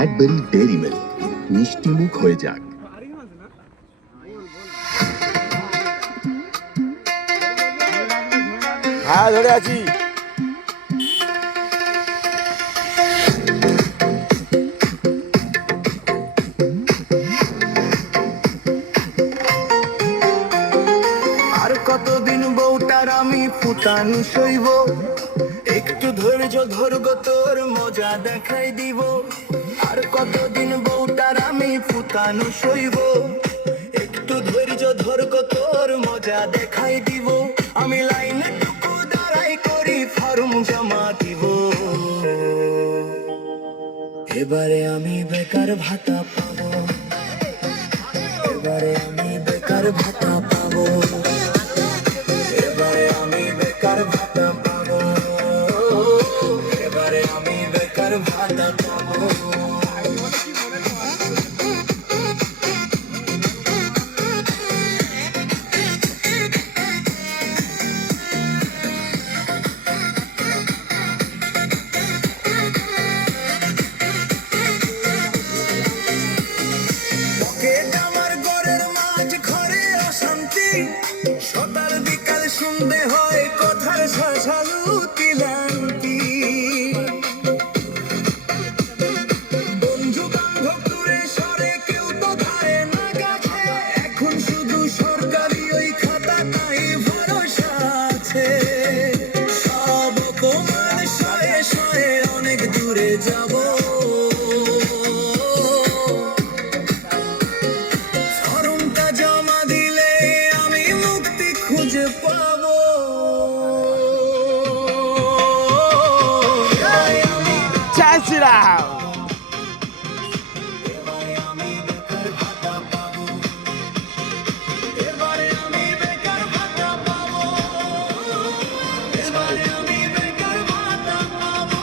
Cadbury dairy milk, মিষ্টি মুখ হয়ে যাক। হ্যাঁ ধরে আছি। আর কতদিন বউটার আমি ফুটানি সইব, একটু ধৈর্য ধরব তোর মজা দেখাই দিব। আর কতদিন বউটার আমি ফুটানি সইব, একটু ধৈর্য ধরব তোর মজা দেখাই দিব। আমি লাইনে টুকু দাঁড়াই করি ফর্ম জমা দিব। এবারে আমি বেকার ভাতা পাবো, এবারে আমি বেকার ভাতা পাবো, এবারে আমি বেকার ভাতা পাবো, এবারে আমি বেকার ভাতা পাবো। সকাল বিকাল শুনতে হয় কথার শাসালু তিলান্তি। বন্ধু বান্ধব দূরে সরে কেউ তো ধারে না কাছে, এখন শুধু সরকারি ওই খাতা তাই ভরসা আছে। সব অপমান সয়ে সয়ে অনেক দূরে যাব, ফর্মটা জমা দিলে আমি মুক্তি খুঁজে পাবো। জয় শ্রীরাম। এবারে আমি বেকার ভাতা পাবো, এবারে আমি বেকার ভাতা পাবো, এবারে আমি বেকার ভাতা পাবো।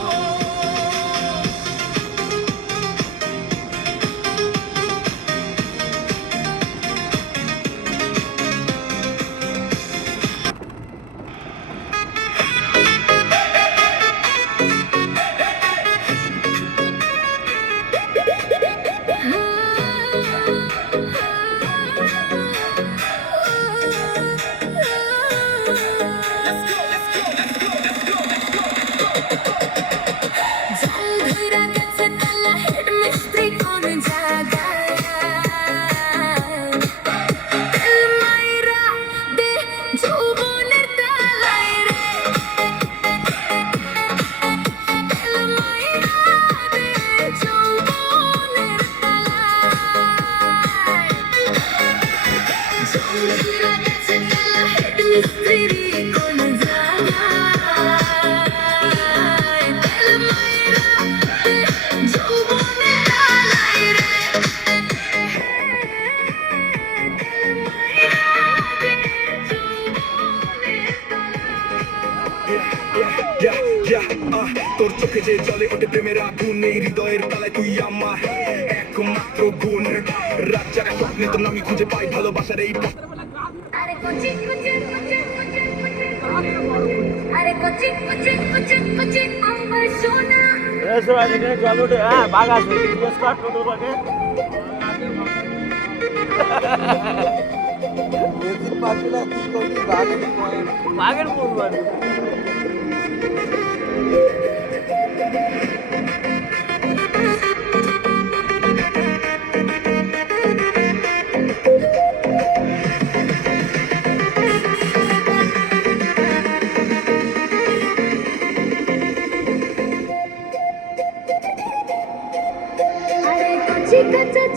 তোর চোখে যে জলে ওঠে প্রেমের আগুন, এই হৃদয়ের তালায় তুই আমার একমাত্র গুণ। রাত জাগা স্বপ্নে তোর নামই খুঁজে পাই ভালোবাসার এই জল উঠে। হ্যাঁ বাঘ আছে, বাঘের মুখ মানে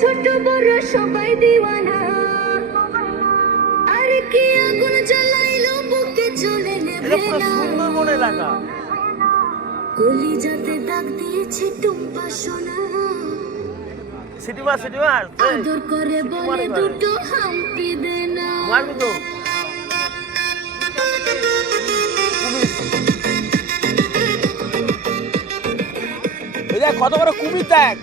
ছোট বড় সবাই দিওয়ানা, আর কি আগুন জ্বালাইলো বুকে জ্বলে নেবে না। সুন্দর মনে লাগা কলিজাতে দাগ দিয়েছে টুম্পা সোনা, সিটি মার আদর করে বলে দুটো হাম্পি দে না। মারবি তো কত বড় কুমির দেখ।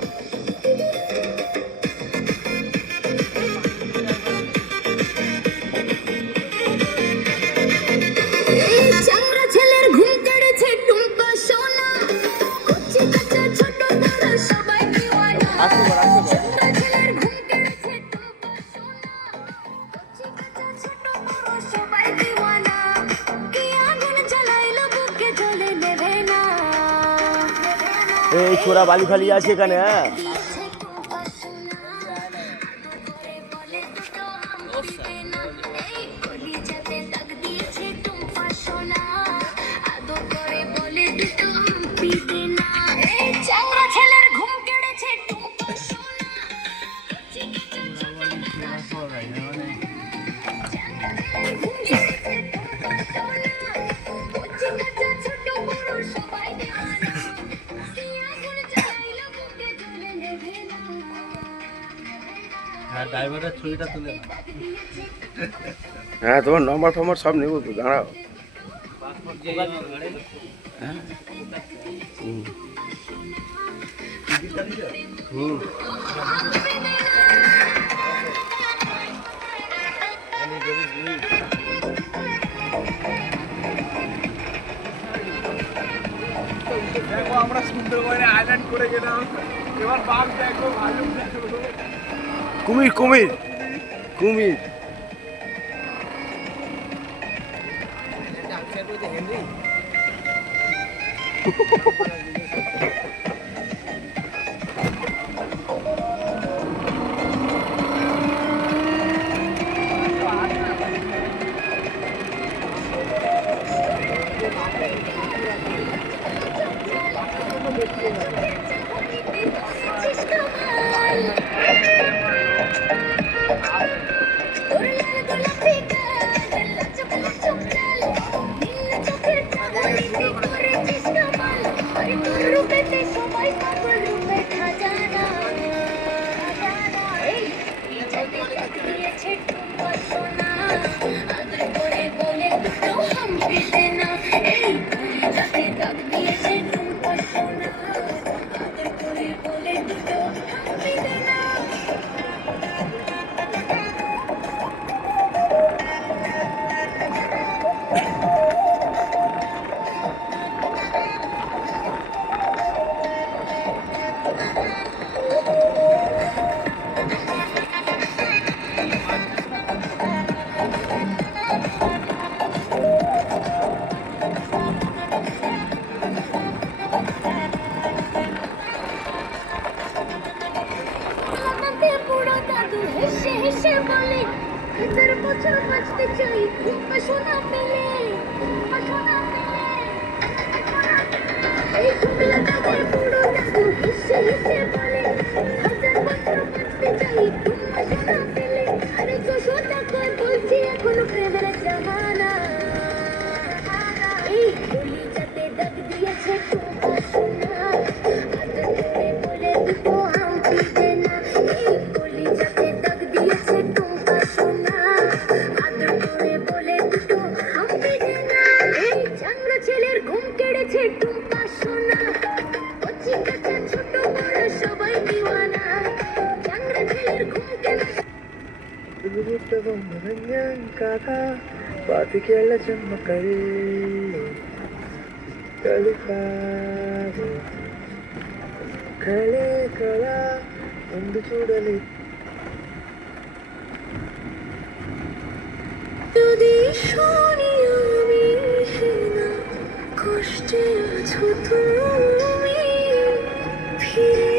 ছেলের ঘুম কেড়েছে টুম্পা সোনা, কচি কাঁচা ছোট বড় সবাই দিওয়ানা। এই ছোড়া বালি ফালি আছে এখানে, হ্যাঁ। ছেলের ঘুম কেড়েছে ড্রাইভারের ছবিটা তুলে না। হ্যাঁ, তোমার নম্বর ফম্বর সব নেবো তো, দাঁড়াও। হ্যাঁ, দেখো আমরা সুন্দরবনে আইল্যান্ড করে গেলাম, এবার বাঘ দেখো, ভালুক দেখো। কুমির কুমির কুমির। ছেলের ঘুম কেড়েছে টুম্পা সোনা, ছোট বড় সবাই দিওয়ানা, চাংড়া ছেলের ঘুম কেড়েছে। যদি শুনি আমি না কষ্টে আছো তুমি, ফিরে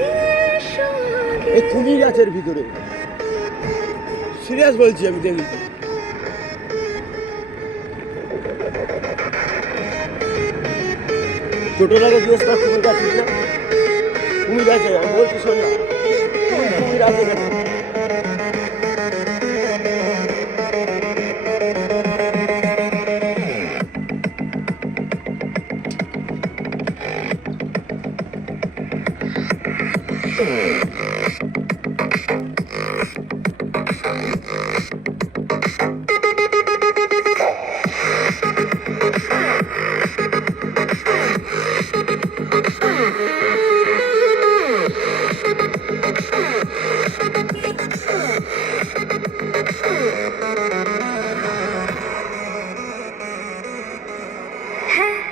এসো আগে। এই কুমির গাছের ভিতরে, সিরিয়াস বলছি আমি, দেখি। ছোটটাকে জিজ্ঞেস কর কুমির গাছ না, কুমির আছে, আমি বলছি শোন না, কুমির আছে না।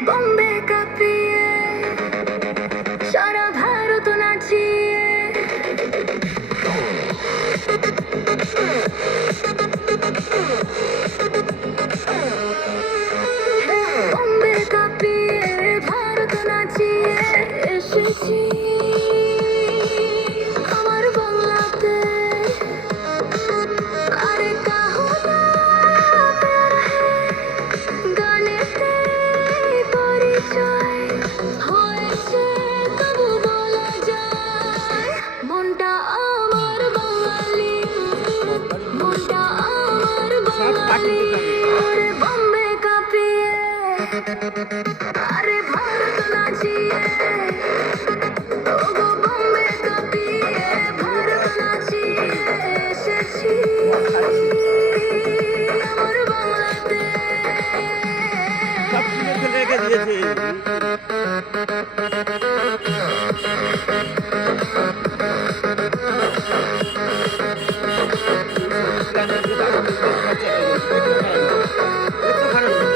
বম্বে কাঁপিয়ে সারা ভারত নাচিয়ে, বম্বে কাঁপিয়ে ভারত নাচিয়ে এসেছে এসেছি আমার বাংলাতে আরে কাহো না গানেতে পরিচয় হয়েছে তবু বলা যায় মনটা আমার বাঙালি মনটা আমার বাঙালি ওরে বম্বে কাঁপিয়ে আরে ভারত নাচিয়ে ওগো বম্বে কাঁপিয়ে ভারত নাচিয়ে এসেছি আমার বাংলাতে সব কিনে ফেলে রেখে দিয়েছে। একটু খারাপ না।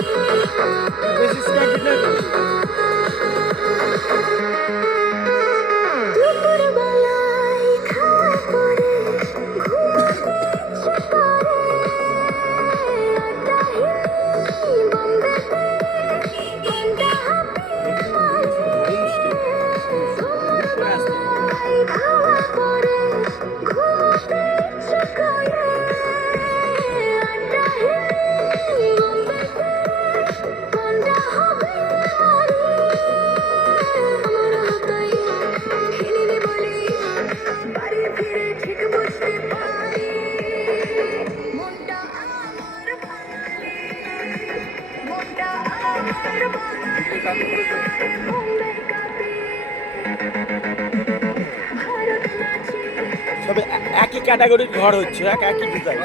বেশি স্ক্র্যাচ দিলে তো। দুপুরবেলায় খাওয়ার পরে ঘুমাতে ইচ্ছে করে আড্ডাহীন বম্বেতে মনটা হাঁপিয়ে মারে দুপুরবেলায় খাওয়ার পরে ঘুমাতে ইচ্ছে করে আড্ডাহীন বম্বেতে মনটা হাঁপিয়ে মারে আমার হাতাই হিলিনি বলি বাড়ি ফিরে ঠিক বুঝতে পারি মনটা আমার বাঙালি মনটা আমার বাঙালি আরে বম্বে কাঁপিয়ে ভারত নাচিয়ে সবে একই ক্যাটাগরির ঘর হচ্ছে, একই ডিজাইন।